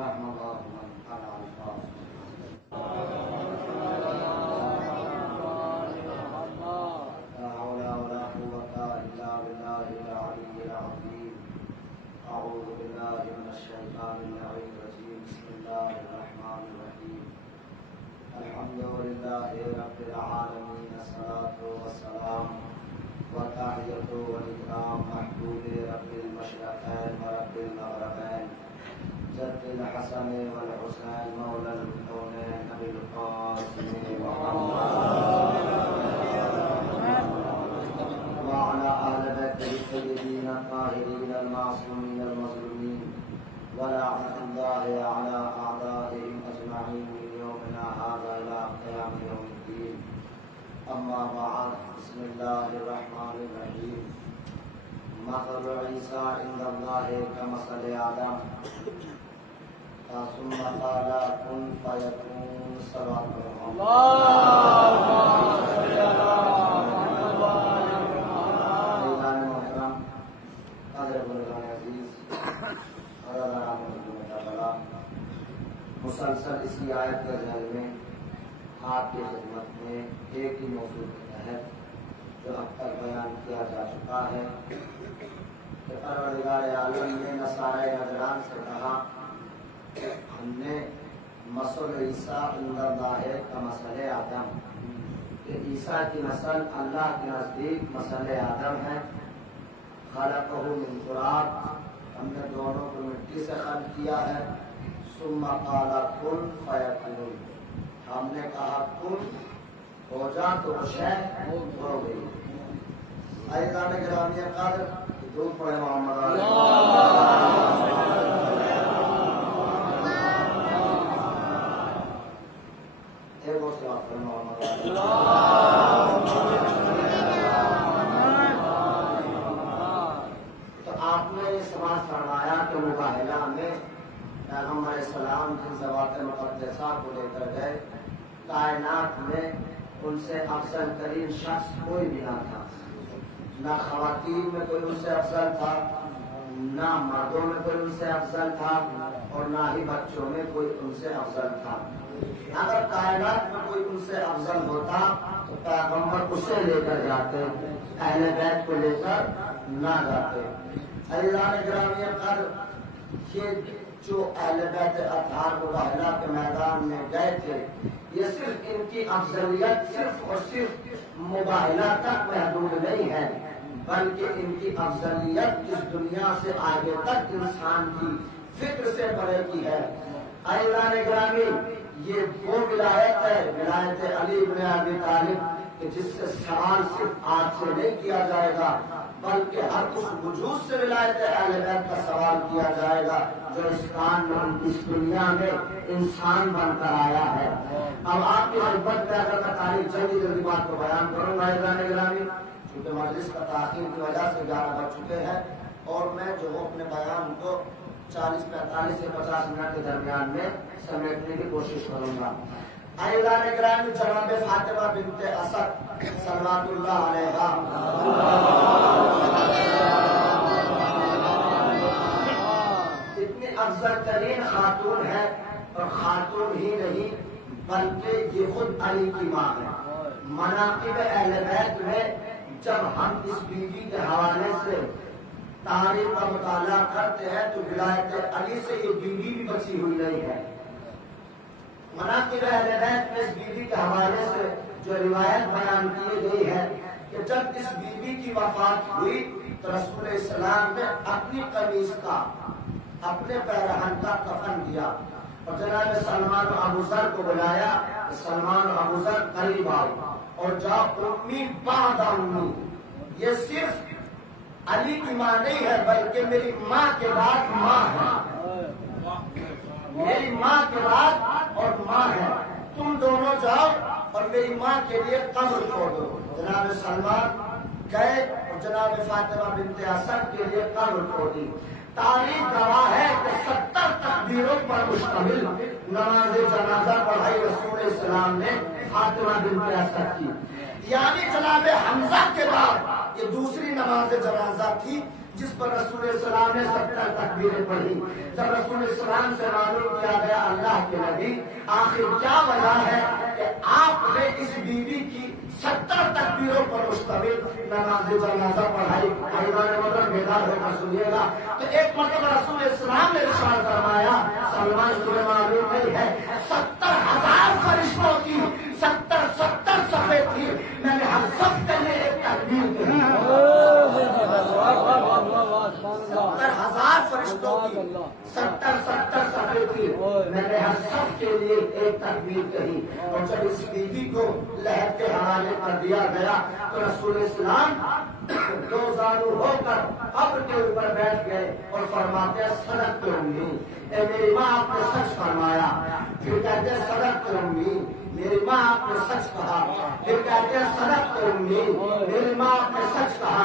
رحم الله من كان الفاظ لا حول ولا قوة إلا بالله العلي العظيم. أعوذ بالله من الشيطان اللعين الرجيم. بسم الله الرحمن الرحيم. الحمد لله رب العالمين. الصلاة والسلام والتحية والإكرام محمود رب المشرقين ورب المغربين جد الحسن والحسين مولى الكونين أبي القاسم وعلى أهل بيته الطيبين الطاهرين المعصومين المظلومين ولعنة الله على أعدائهم أجمعين من يومنا هذا إلى قيام يوم الدين. أما بعد. بسم الله الرحمن الرحيم. مثل عيسى عند الله كمثل آدم ثم قال كن فيكون. صلوات مسلسل اسی آیت کے ذیل میں آپ کی خدمت میں ایک ہی موضوع کے تحت جو اب تک بیان کیا جا چکا ہے کہ پروردگار عالم نے نصارۂ نجران سے کہا کہ ہم نے مثل عیسیٰ عند اللہ کمثل آدم، کہ عیسیٰ کی نسل اللہ کے نزدیک مثل آدم ہے. خلقہ من تراب، ہم نے دونوں کو مٹی سے خلق کیا ہے. ثم قال کن فیکون، ہم نے کہا کن ہو جا تو وہ شے ہو گئی. عزیزان گرامی قدر، درود پڑھے محمد تو آپ نے یہ سماعت فرمایا کہ مباہلہ میں پیغمبر السلام جن ذوات مقدسہ کو لے کر گئے، کائنات میں ان سے افضل ترین شخص کوئی بھی نہ تھا. نہ خواتین میں کوئی ان سے افضل تھا، نہ مردوں میں کوئی ان سے افضل تھا، اور نہ ہی بچوں میں کوئی ان سے افضل تھا. اگر کائنات میں کوئی ان سے افضل ہوتا تو پیغمبر اسے لے کر جاتے، اہل بیت کو لے کر نہ جاتے. عزیزان گرامی قدر، یہ جو اہل بیت اطہار مباہلہ کے میدان میں گئے تھے، یہ صرف ان کی افضلیت صرف اور صرف مباہلہ تک محدود نہیں ہے، بلکہ ان کی افضلیت اس دنیا سے آگے تک انسان کی فکر سے بڑھے کی ہے. عزیزان گرامی، یہ وہ ولایت ہے، ولایت علی بن ابی طالب، کہ جس سے سوال صرف آج سے نہیں کیا جائے گا، بلکہ ہر اس وجود سے ولایت اہل بیت کا سوال کیا جائے گا جو اس کان میں اس دنیا میں انسان بن کر آیا ہے. اب آپ کی خدمت میں اگر میں تاریخ جلدی بات کو بیان کروں گا عزیزان گرامی، کیونکہ مجلس کا تاخیر کی وجہ سے 11 بج چکے ہیں، اور میں جو اپنے بیان کو 40-45 سے 50 منٹ کے درمیان میں سمیٹنے کی کوشش کروں گا. عزیزان گرامی، جناب فاطمہ بنت اسد صلوات اللہ علیہا اتنی افضل ترین خاتون ہے، اور خاتون ہی نہیں بلکہ یہ خود علی کی ماں ہے. مناقب اہل بیت میں جب ہم اس بیوی کے حوالے سے تاریخ کا مطالعہ کرتے ہیں تو ولایت علی سے یہ بیوی بھی بچی ہوئی نہیں ہے. مناقب اہل بیت میں اس بیوی کے حوالے سے جو روایت بیان کی گئی ہے کہ جب اس بیوی کی وفات ہوئی تو رسول اسلام نے اپنی قمیص کا، اپنے پیرہن کا کفن دیا، اور جناب سلمان و ابو ذر کو بلایا. سلمان و ابو ذر قریب آؤ اور جاؤ، امی بعد امی، یہ صرف علی کی ماں نہیں ہے بلکہ میری ماں کے بعد ماں ہے، میری ماں کے بعد اور ماں ہے. تم دونوں جاؤ اور میری ماں کے لیے قبر کھودو. جناب سلمان گئے اور جناب فاطمہ بنت اسد کے لیے قبر کھودی. تاریخ گواہ ہے کہ 70 تکبیروں پر مشتمل نماز جنازہ پڑھائی رسول اسلام نے فاطمہ بنت اسد کی. یعنی جناب حمزہ کے بعد یہ دوسری نماز جنازہ تھی جس پر رسول السلام نے 70 تکبیریں پڑھی. جب رسول السلام سے معلوم کیا گیا اللہ کے نبی آخر کیا وجہ ہے کہ آپ نے اس بیوی کی 70 تکبیروں پر مشتمل نماز جنازہ پڑھائی. ایمان مطلب بیدار ہو کر سنیے گا. تو ایک مرتبہ رسول السلام نے ارشاد فرمایا سلمان تمہیں معلوم نہیں ہے 70,000 فرشتوں کی 70 صفحے تھی میں نے ہر صف کے لیے ایک تکبیر کہی. 70,000 فرشتوں کی 70 صفحے تھی میں نے ہر صف کے لیے ایک تکبیر کہی. اور جب اس بیوی کو لہر کے حوالے کر دیا گیا تو رسول اسلام 2 زانو ہو کر قبر کے اوپر بیٹھ گئے اور فرماتے صدق امی اے میری ماں آپ نے سچ فرمایا. پھر کہتے صدق امی میری ماں آپ نے سچ کہا. پھر کہتے صدق امی میری ماں آپ نے سچ کہا.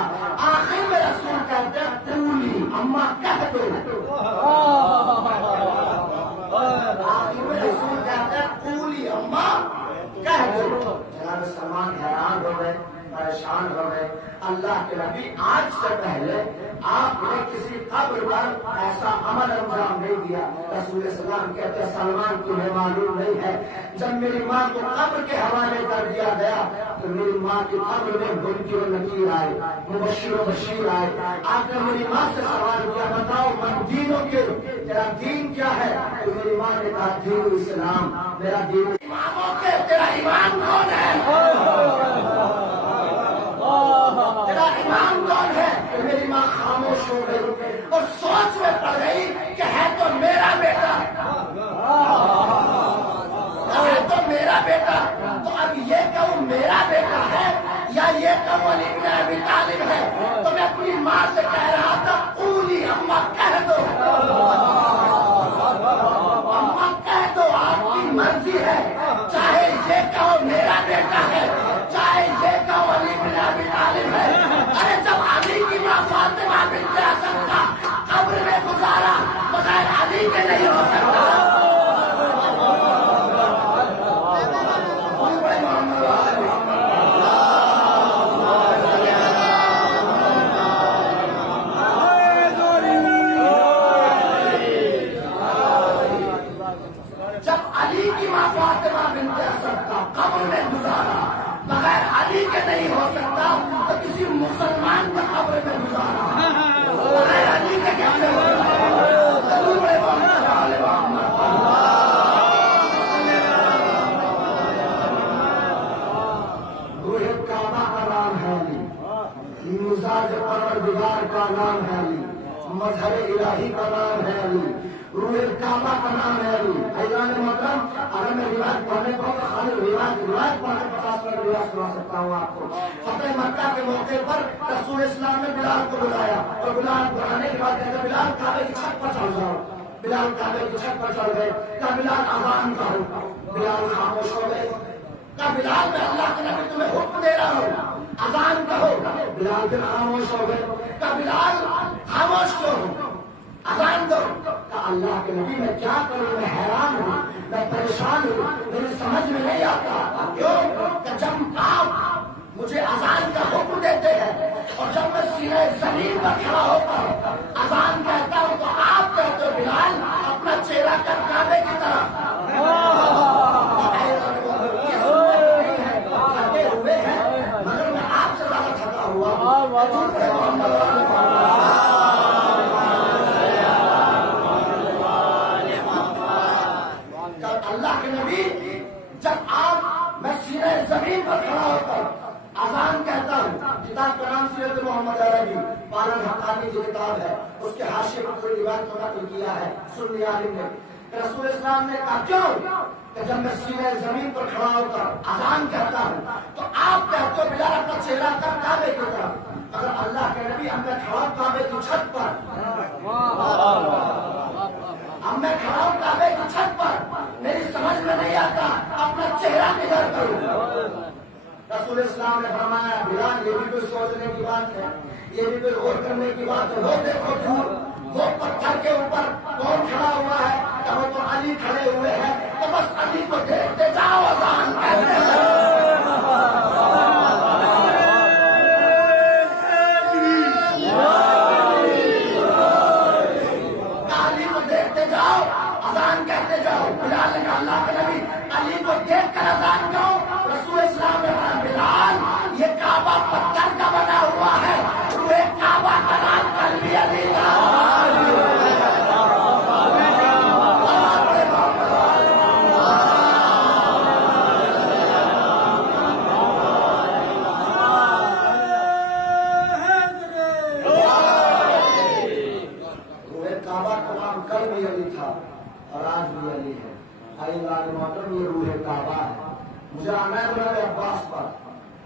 آخر میں رسول کہتے قولی اماں کہہ دو. آخر میں رسول کہتے قولی اماں کہہ دو. جناب سلمان حیران ہو گئے پریشان ہو گئے. اللہ کے نبی آج سے پہلے آپ نے کسی قبر پر ایسا عمل انجام نہیں دیا. رسول السلام کہتے ہیں سلمان تمہیں معلوم نہیں ہے جب میری ماں کو قبر کے حوالے کر دیا گیا تو میری ماں کی قبر میں منکر و نکیر آئے مبشر و بشیر آئے. آ کر میری ماں سے سوال کیا بتاؤ من دینوں کے تیرا دین کیا ہے؟ تو میری ماں نے کہا دین اسلام. میرا دین اماموں کے تیرا ایمان کون ہے؟ تیرا امام کون ہے؟ میری ماں خاموش ہو گئی اور سوچ میں پڑ گئی کہ ہے تو میرا بیٹا ہے تو میرا بیٹا. تو اب یہ کہوں میرا بیٹا ہے یا یہ کہوں علی بن ابی طالب ہے؟ تو میں اپنی ماں سے کہہ رہا تھا قولی اماں کہہ دو. اماں کہہ دو آپ کی مرضی ہے. چاہے یہ کہو میرا بیٹا ہے چاہے یہ کہو علی بن ابی طالب ہے. ارے جب علی کی ماں فاطمہ بنت اسد کا قبر میں گزارا بغیر علی کے نہیں ہو سکتا. جب علی کی ماں فاطمہ بنت اسد کا قبر میں گزارا بغیر علی کے نہیں ہو سکتا تو کسی مسلمان کا قبر میں گزارا بغیر علی کے کیسے ہو سکتا؟ روح کعبہ کا نام ہے علی. مزاج پروردگار کا نام ہے علی. مظہر الہی کا نام ہے علی. روح کعبہ کا نام ہے علی. ایوان محترم اگر میں روایت پڑھنے کو خالی روایت پڑھ کر 50 منٹ روایت سنا سکتا ہوں آپ کو. فتح مکہ کے موقع پر رسول اسلام نے بلال کو بلایا اور بلال بلانے کے بعد کہتے بلال کعبے کی چھت پر چڑھ جاؤ. بلال کعبے کی چھت پر چڑھ گئے. کہا بلال اذان کہو. بلال خاموش ہو گئے. کہا بلال میں اللہ کے نبی تمہیں حکم دے رہا ہوں اذان کہو. بلال پھر خاموش ہو گئے. کہا بلال خاموش کیوں ہو اذان دو. کہا اللہ کے نبی میں کیا کروں میں حیران ہوں میں پریشان ہوں میری سمجھ میں نہیں آتا. کیوں کہ جب آپ مجھے اذان کا حکم دیتے ہیں اور جب میں سینے زمین پر کھڑا ہو کر اذان کہتا ہوں تو آپ کہتے ہو بلال اپنا چہرہ کر کعبے کی طرف. یہ سنت نہیں ہے تھکے ہوئے ہیں مگر میں آپ سے زیادہ تھکا ہوا اللہ کے نبی جب آپ میں سینے زمین پر کھڑا ہو کر اذان کہتا ہوں. کتاب کا نام سیرت محمد عربی پالن حقانی کی کتاب ہے. اس کے حاشیے پر کوئی روایت کو نقل کیا ہے سنی عالم نے. رسول اسلام نے کہا کیوں کہ جب میں سینے زمین پر کھڑا ہو کر اذان کہتا ہوں تو آپ کہتے ہو بلال اپنا چہرہ کر کعبے کی طرف. اگر اللہ کے نبی اب میں کھڑا ہوں کعبے کی چھت پر اب میں کھڑا ہوں کعبے کی چھت پر میری سمجھ میں نہیں آتا اپنا چہرہ کدھر کروں. رسول اسلام نے فرمایا بلال یہ بھی کوئی سوچنے کی بات ہے یہ بھی کوئی غور کرنے کی بات ہے. وہ دیکھو دور وہ پتھر کے اوپر کون کھڑا ہوا ہے کہ وہ تو علی کھڑے ہوئے ہیں تو بس علی کو دیکھتے جاؤ اذان کہتے ہیں.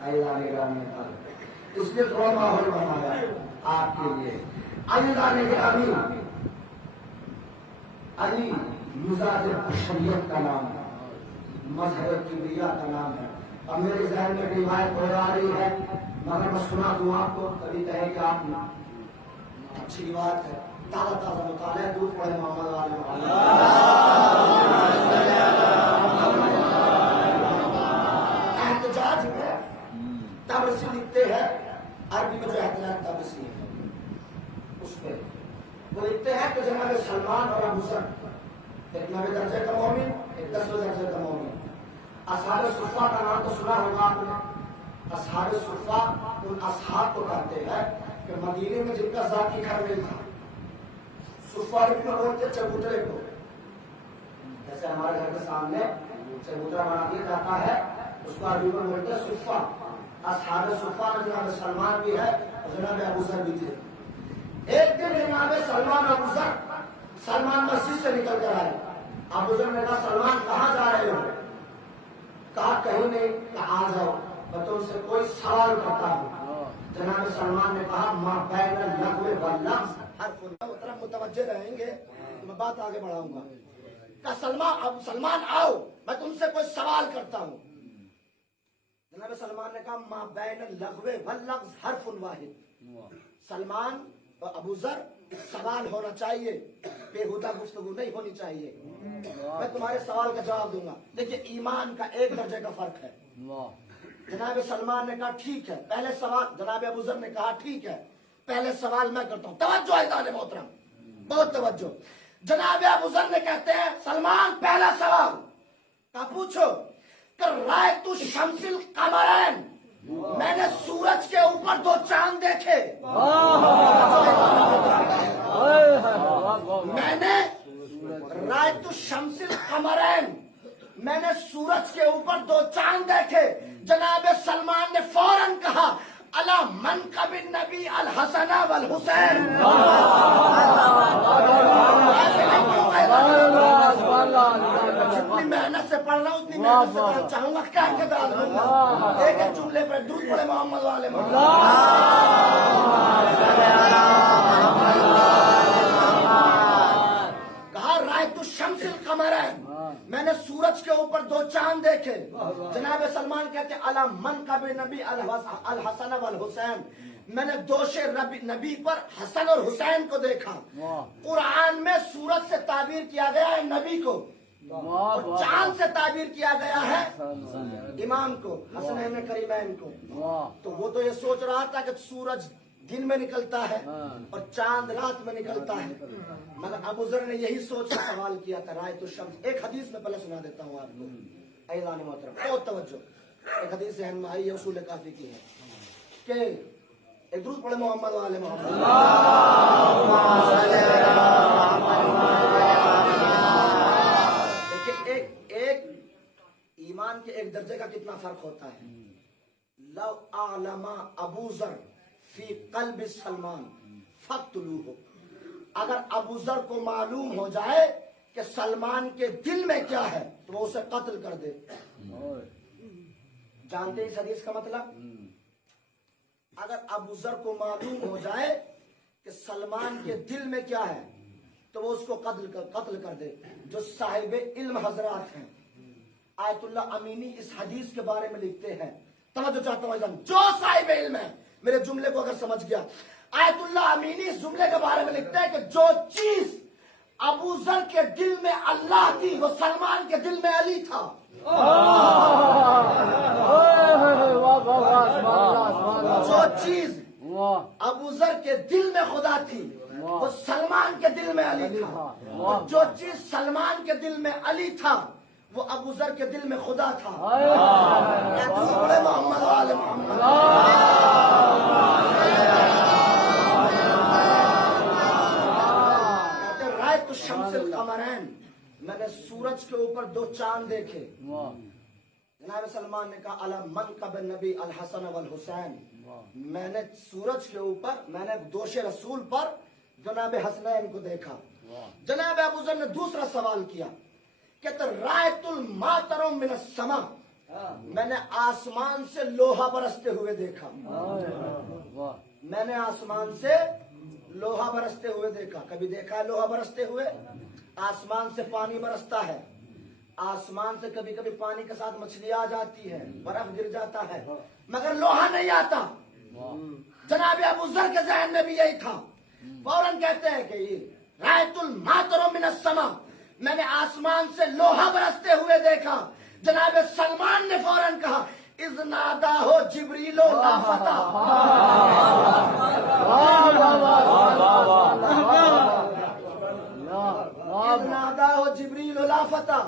اللہ نگرانی پر اس لیے تھوڑا ماحول بنایا آپ کے لیے. اللہ نگرانی علی مزاج بشریت کا نام ہے, مظہر کبریا کا نام ہے. اور میرے ذہن میں روایت ہو آ رہی ہے, مگر میں سنا دوں آپ کو, کبھی کہیں کہ آپ اچھی بات ہے. تازہ تازہ مطالعہ دودھ پڑے محمد والے احتجاج میں تبرسی لکھتے ہیں, عربی میں جو احتجاج تبرسی ہے اس پہ وہ لکھتے ہیں کہ جناب سلمان اور ابو ذر ایک 9ویں درجے کا مومن, ایک 10ویں درجے کا مومن. اصحاب صفہ کا نام تو سنا ہوگا آپ نے. اصحاب صفہ ان اصحاب کو کہتے ہیں کہ مدینے میں جن کا ذاتی گھر نہیں تھا. صفہ میں بولتے چبوترے کو, جیسے ہمارے گھر کے سامنے چبوترا بنا دیا جاتا ہے, اس کو عربی میں بولتے ہیں صفہ. اصحاب صفہ میں جناب سلمان بھی ہے اور جناب ابو ذر بھی تھے. ایک دن جناب سلمان ابو ذر, سلمان مسجد سے نکل کر آئے. ابو ذر نے کہا سلمان کہاں جا رہے ہو؟ کہا کہیں نہیں. کہا آ جاؤ میں تم سے کوئی سوال کرتا ہوں. جناب سلمان نے کہا ما بین اللغو واللغو حرف. طرف متوجہ رہیں گے تو میں بات آگے بڑھاؤں گا. کہا سلمان آؤ میں تم سے کوئی سوال کرتا ہوں. جناب سلمان نے کہا ما بین اللغو واللغو حرف واحد. سلمان اور ابو ذر سوال ہونا چاہیے, بےہودہ گفتگو نہیں ہونی چاہیے. میں تمہارے سوال کا جواب دوں گا. دیکھیے ایمان کا ایک درجے کا فرق ہے. جناب سلمان نے کہا ٹھیک ہے پہلے سوال. جناب ابو ذر نے کہا ٹھیک ہے پہلے سوال میں کرتا ہوں. توجہ عزیزان محترم, بہت توجہ. جناب ابو ذر نے کہتے ہیں سلمان پہلا سوال کہا پوچھو کہ رأیت الشمس القمرین, میں نے سورج کے اوپر 2 چاند دیکھے. میں نے رأیت الشمس القمرین, میں نے سورج کے اوپر 2 چاند دیکھے. جناب سلمان نے فوراً کہا الا منقب النبی الحسن والحسین. جتنی محنت سے پڑھ رہا ہوں اتنی محنت سے پڑھنا چاہوں گا. کیا کردار دوں گا ایک ایک جملے پر درود پڑھے محمد والے محمد. کہا رأیت الشمس القمرین, میں نے سورج کے اوپر 2 چاند دیکھے. جناب سلمان کہتے ہیں الا منقب نبی الحسن والحسین, میں نے دوش نبی پر حسن اور حسین کو دیکھا. قرآن میں سورج سے تعبیر کیا گیا ہے نبی کو, اور چاند سے تعبیر کیا گیا ہے امام کو, حسنین کریمین کو. تو وہ تو یہ سوچ رہا تھا کہ سورج دن میں نکلتا ہے اور چاند رات میں نکلتا ہے, مگر ابو ذر نے یہی سوچ کر سوال کیا تھا رأیت الشمس. ایک حدیث میں پہلے سنا دیتا ہوں آپ کو اعلان محترم, بہت توجہ. ایک حدیث ذہن میں آئی ہے, اصول کافی کی ہے کہ ایک درود پڑھے محمد والے محمد. ایک ایمان کے ایک درجے کا کتنا فرق ہوتا ہے. لو اعلم ابو ذر فی قلب سلمان فقتلوہ, اگر ابو ذر کو معلوم ہو جائے کہ سلمان کے دل میں کیا ہے تو وہ اسے قتل کر دے. جانتے اس حدیث کا مطلب؟ اگر ابو ذر کو معلوم ہو جائے کہ سلمان کے دل میں کیا ہے تو وہ اس کو قتل کر دے. جو صاحب علم حضرات ہیں, آیت اللہ امینی اس حدیث کے بارے میں لکھتے ہیں. توجہ چاہتا ہوں جو صاحب علم ہے, میرے جملے کو اگر سمجھ گیا, آیت اللہ امینی اس جملے کے بارے میں لکھتے ہیں کہ جو چیز ابو ذر کے دل میں اللہ تھی وہ سلمان کے دل میں علی تھا. جو چیز ابو ذر کے دل میں خدا تھی وہ سلمان کے دل میں علی تھا, اور جو چیز سلمان کے دل میں علی تھا وہ ابو ذر کے دل میں خدا تھا. محمد والے محمد. رأیت الشمس القمرین, میں نے سورج کے اوپر 2 چاند دیکھے. جناب سلمان نے کہا الا منقب النبی الحسن والحسین, میں نے سورج کے اوپر, میں نے دوش رسول پر جناب حسنین کو دیکھا. جناب ابو ذر نے دوسرا سوال کیا کہ رأیت الماطر من السماء میں نے آسمان سے لوہا برستے ہوئے دیکھا. میں نے آسمان سے لوہا برستے ہوئے دیکھا. کبھی دیکھا ہے لوہا برستے ہوئے؟ آسمان سے پانی برستا ہے. آسمان سے کبھی کبھی پانی کے ساتھ مچھلی آ جاتی ہے, برف گر جاتا ہے, مگر لوہا نہیں آتا. جناب ابو ذر کے ذہن میں بھی یہی تھا. فوراً کہتے ہیں کہ یہ رأیت الماطر من السماء, میں نے آسمان سے لوہا برستے ہوئے دیکھا. جناب سلمان نے فوراً کہا اذ ناداہ جبریل لا فتح. اذ ناداہ جبریل لا فتح,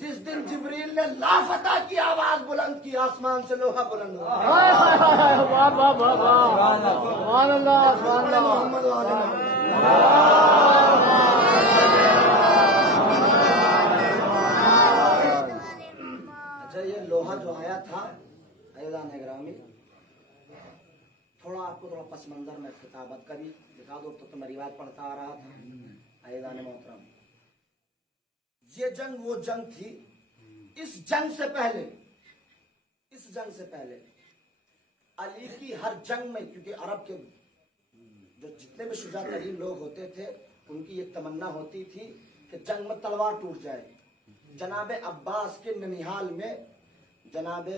جس دن جبریل نے لا فتح کی آواز بلند کی, آسمان سے لوہا بلند ہوا. محمد یہ لوہا جو آیا تھا عزیزان گرامی, تھوڑا آپ کو تھوڑا پس منظر میں خطابت کا بھی دکھا دو تو میں روایت پڑھتا آ رہا تھا. عزیزان محترم, یہ جنگ وہ جنگ تھی. اس جنگ سے پہلے علی کی ہر جنگ میں, کیونکہ عرب کے جو جتنے بھی شجاع ترین لوگ ہوتے تھے ان کی ایک تمنا ہوتی تھی کہ جنگ میں تلوار ٹوٹ جائے. جناب عباس کے ننیحال میں جناب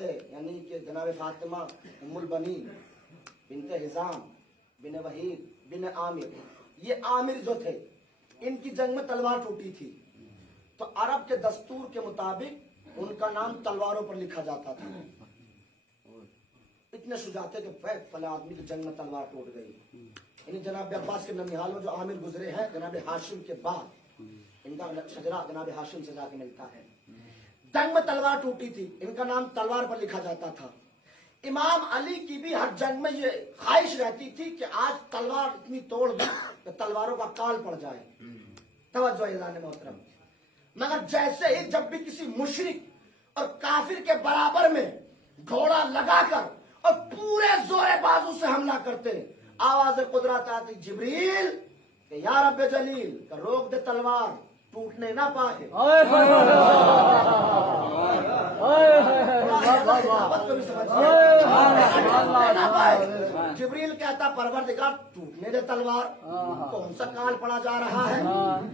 فاطمہ ام البنین بنت حزام بن وحید بن عامر, یہ عامر جو تھے ان کی جنگ میں تلوار ٹوٹی تھی. تو عرب کے دستور کے مطابق ان کا نام تلواروں پر لکھا جاتا تھا. اتنے شجاع تھے کہ فلاں آدمی کی جنگ میں تلوار ٹوٹ گئی. یعنی جناب عباس کے ننیحال میں جو عامر گزرے ہیں, جناب ہاشم کے بعد ان کا شجرہ جناب ہاشم سے جا کے ملتا ہے. جنگ میں تلوار ٹوٹی تھی, ان کا نام تلوار پر لکھا جاتا تھا. امام علی کی بھی ہر جنگ میں یہ خواہش رہتی تھی کہ آج تلوار اتنی توڑ دیں کہ تلواروں کا کال پڑ جائے. توجہ اعلان محترم, مگر جیسے ہی جب بھی کسی مشرک اور کافر کے برابر میں گھوڑا لگا کر اور پورے زور بازو سے حملہ کرتے, آواز قدرت آتی جبریل کہ یا رب جلیل کہ روک دے تلوار ٹوٹنے نہ پائے. جبریل کہتا پروردگار ٹوٹنے دے تلوار, کون سا کال پڑا جا رہا ہے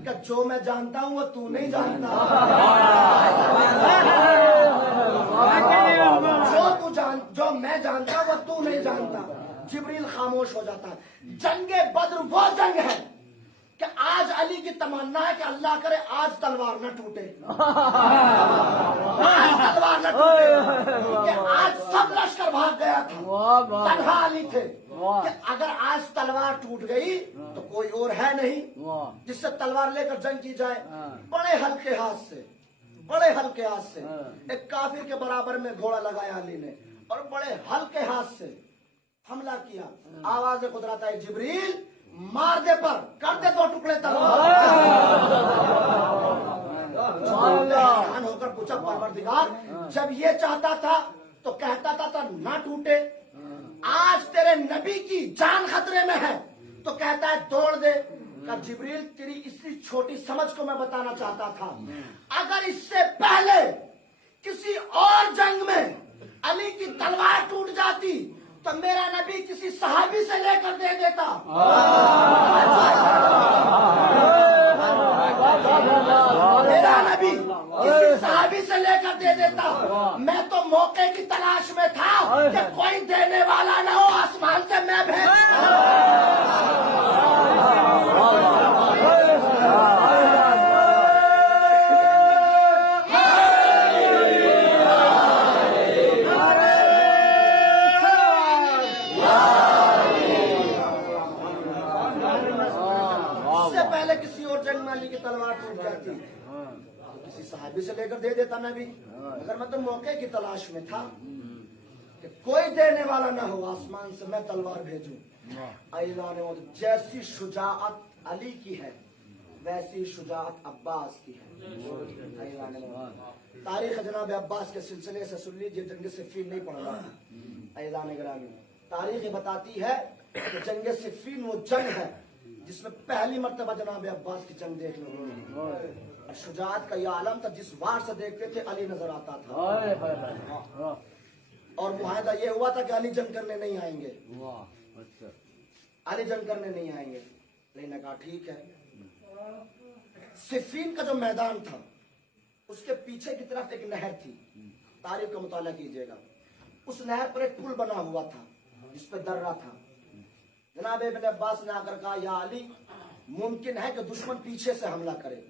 کہ جو میں جانتا ہوں وہ تو نہیں جانتا, جو میں جانتا ہوں وہ تو نہیں جانتا. جبریل خاموش ہو جاتا ہے. جنگ بدر وہ جنگ ہے کہ آج علی کی تمنا ہے کہ اللہ کرے آج تلوار نہ ٹوٹے, آج تلوار نہ ٹوٹے, کہ آج سب لشکر بھاگ گیا تھا, تنہا علی تھے کہ اگر آج تلوار ٹوٹ گئی تو کوئی اور ہے نہیں جس سے تلوار لے کر جنگ کی جائے. بڑے ہلکے ہاتھ سے ایک کافر کے برابر میں گھوڑا لگایا علی نے اور بڑے ہلکے ہاتھ سے حملہ کیا. آواز قدرت ہے جبریل مار دے پر کر دے 2 ٹکڑے تلوار. ہو کر پوچھا پروردگار جب یہ چاہتا تھا تو کہتا تھا نہ ٹوٹے, آج تیرے نبی کی جان خطرے میں ہے تو کہتا ہے توڑ دے. کہ جبریل تیری اسی چھوٹی سمجھ کو میں بتانا چاہتا تھا, اگر اس سے پہلے کسی اور جنگ میں علی کی تلوار ٹوٹ جاتی تو میرا نبی کسی صحابی سے لے کر دے دیتا. میرا نبی کسی صحابی سے لے کر دے دیتا. میں تو موقع کی تلاش میں تھا کہ کوئی دینے والا نہ ہو, آسمان سے میں بھیج. تلوار ٹوٹ جاتی تو کسی صحابی سے لے کر دے دیتا نبی, مگر میں تو موقع کی تلاش میں تھا کہ کوئی دینے والا نہ ہو, آسمان سے میں تلوار بھیجوں. جیسی شجاعت علی کی ہے ویسی شجاعت عباس کی ہے. تاریخ جناب عباس کے سلسلے سے سن لیجیے, جنگ صفین نہیں پڑھ رہا. ایضان گرامی, تاریخ بتاتی ہے کہ جنگ صفین وہ جنگ ہے جس میں پہلی مرتبہ جناب عباس کی جنگ دیکھ لو. شجاعت کا یہ عالم تھا، جس وار سے دیکھتے تھے علی نظر آتا تھا، اور معاہدہ یہ ہوا تھا کہ علی جنگ کرنے نہیں آئیں گے، علی جنگ کرنے نہیں آئیں گے. علی نے کہا ٹھیک ہے. صفین کا جو میدان تھا اس کے پیچھے کی طرف ایک نہر تھی، تاریخ کا مطالعہ کیجئے گا. اس نہر پر ایک پل بنا ہوا تھا جس پہ درہ تھا. جناب ابن عباس نے آ کر کہا یا علی، ممکن ہے کہ دشمن پیچھے سے حملہ کرے،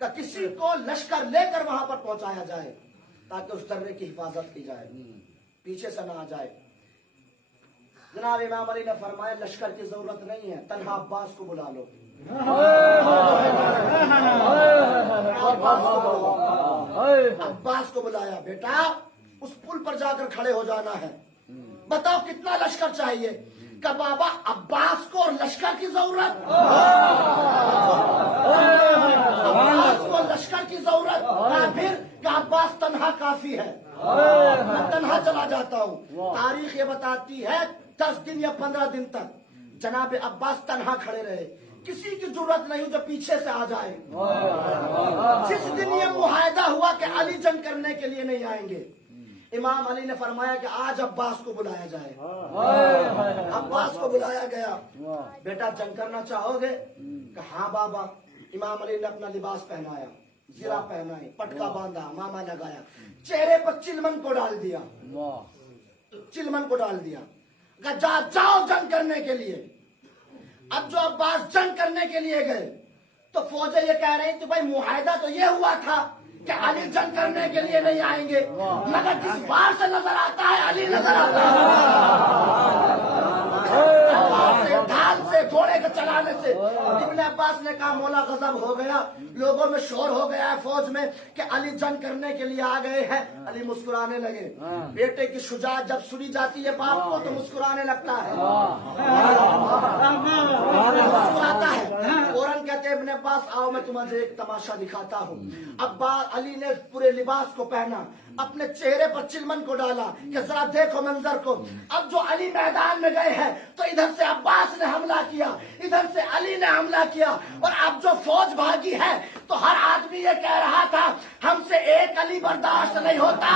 کہ کسی کو لشکر لے کر وہاں پر پہنچایا جائے تاکہ اس درے کی حفاظت کی جائے، پیچھے سے نہ آ جائے. جناب امام علی نے فرمایا لشکر کی ضرورت نہیں ہے، تنہا عباس کو بلا لو. عباس کو بلایا. بیٹا اس پل پر جا کر کھڑے ہو جانا ہے، بتاؤ کتنا لشکر چاہیے؟ کہ بابا عباس کو اور لشکر کی ضرورت، عباس کو لشکر کی ضرورت، پھر کہ عباس تنہا کافی ہے، میں تنہا چلا جاتا ہوں. تاریخ یہ بتاتی ہے 10 دن یا 15 دن تک جناب عباس تنہا کھڑے رہے، کسی کی ضرورت نہیں جو پیچھے سے آ جائے. جس دن یہ معاہدہ ہوا کہ علی جنگ کرنے کے لیے نہیں آئیں گے، امام علی نے فرمایا کہ آج عباس کو بلایا جائے. عباس کو بلایا گیا. بیٹا جنگ کرنا چاہو گے؟ کہ ہاں بابا. امام علی نے اپنا لباس پہنایا، زرہ پہنائی، پٹکا باندھا، ماما لگایا، چہرے پر چلمن کو ڈال دیا، چلمن کو ڈال دیا. جاؤ جنگ کرنے کے لیے. اب جو عباس جنگ کرنے کے لیے گئے تو فوجیں یہ کہہ رہی تھی بھائی معاہدہ تو یہ ہوا تھا کہ علی جنگ کرنے کے لیے نہیں آئیں گے، مگر جس بار سے نظر آتا ہے علی نظر آتا ہے، ڈھال سے گھوڑے کے چلانے سے. ابن عباس نے کہا مولا غضب ہو گیا، لوگوں میں شور ہو گیا ہے فوج میں کہ علی جنگ کرنے کے لیے آ گئے ہیں. علی مسکرانے لگے. بیٹے کی شجاعت جب سنی جاتی ہے باپ کو تو مسکرانے لگتا ہے، مسکراتا ہے. فوراً کہتے ابن عباس آؤ میں تمہیں ایک تماشا دکھاتا ہوں. عباس علی نے پورے لباس کو پہنا، اپنے چہرے پر چلمن کو ڈالا کہ ذرا دیکھو منظر کو. اب جو علی میدان میں گئے ہیں تو ادھر سے عباس نے حملہ کیا، ادھر سے علی نے حملہ کیا، اور اب جو فوج بھاگی ہے تو ہر آدمی یہ کہہ رہا تھا ہم سے ایک علی برداشت نہیں ہوتا.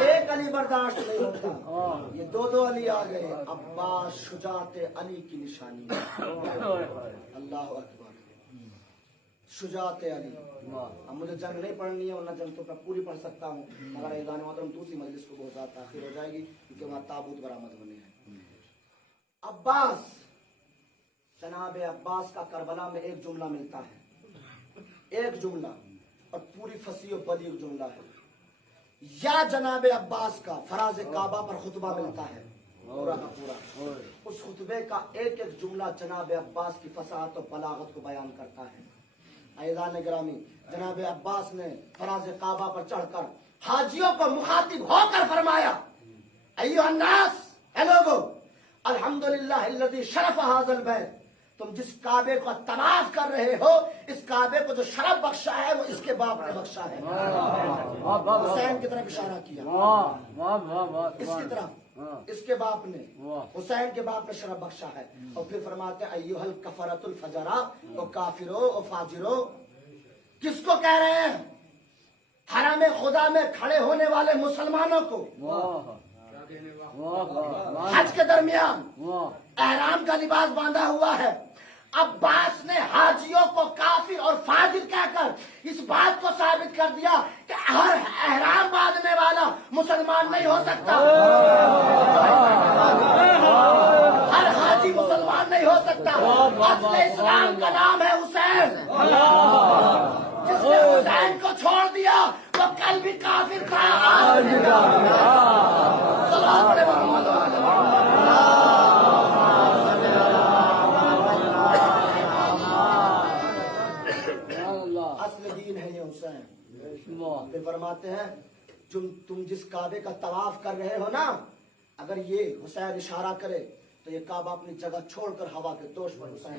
ایک علی برداشت نہیں ہوتا. یہ دو علی آ گئے. عباس شجاعت علی کی نشانی. اللہ اکبر. شجاعت علی. اب مجھے جنگ نہیں پڑھنی ہے ورنہ جنگ تو میں پوری پڑھ سکتا ہوں، مگر اذان محترم دوسری مجلس کو بہت زیادہ تاخیر ہو جائے گی کیونکہ وہاں تابوت برآمد ہونے ہیں. عباس، جناب عباس کا کربلا میں ایک جملہ ملتا ہے، ایک جملہ، اور پوری فصیح و بلیغ جملہ ہے. یا جناب عباس کا فراز کعبہ پر خطبہ ملتا ہے پورا کا پورا. اس خطبے کا ایک ایک جملہ جناب عباس کی فصاحت و بلاغت کو بیان کرتا ہے. عزیزان گرامی، جناب عباس نے فراز کعبہ پر چڑھ کر حاجیوں کو مخاطب ہو کر فرمایا ایھا الناس، اے لوگو، الحمدللہ الذی شرف ھذا البیت، تم جس کعبے کو طواف کر رہے ہو اس کعبے کو جو شرف بخشا ہے وہ اس کے باپ نے بخشا ہے. حسین کی طرف اشارہ کیا، اس کی طرف، اس کے باپ نے، حسین کے باپ نے شرف بخشا ہے. اور پھر فرماتے ہیں ایھا الکفرۃ الفجرا، او کافرو او فاجرو. کس کو کہہ رہے ہیں؟ حرم خدا میں کھڑے ہونے والے مسلمانوں کو. حج کے درمیان احرام کا لباس باندھا ہوا ہے. عباس نے حاجیوں کو کافر اور فاجر کہہ کر اس بات کو ثابت کر دیا کہ ہر احرام باندھنے والا مسلمان نہیں ہو سکتا، ہر حاجی مسلمان نہیں ہو سکتا. اصل اسلام کا نام ہے حسین. جس نے حسین کو چھوڑ دیا وہ کل بھی کافر تھا. اصل دین ہے یہ حسین. پھر فرماتے ہیں تم جس کعبے کا طواف کر رہے ہو نا، اگر یہ حسین اشارہ کرے تو یہ کعبہ اپنی جگہ چھوڑ کر ہوا کے دوش پر حسین.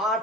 8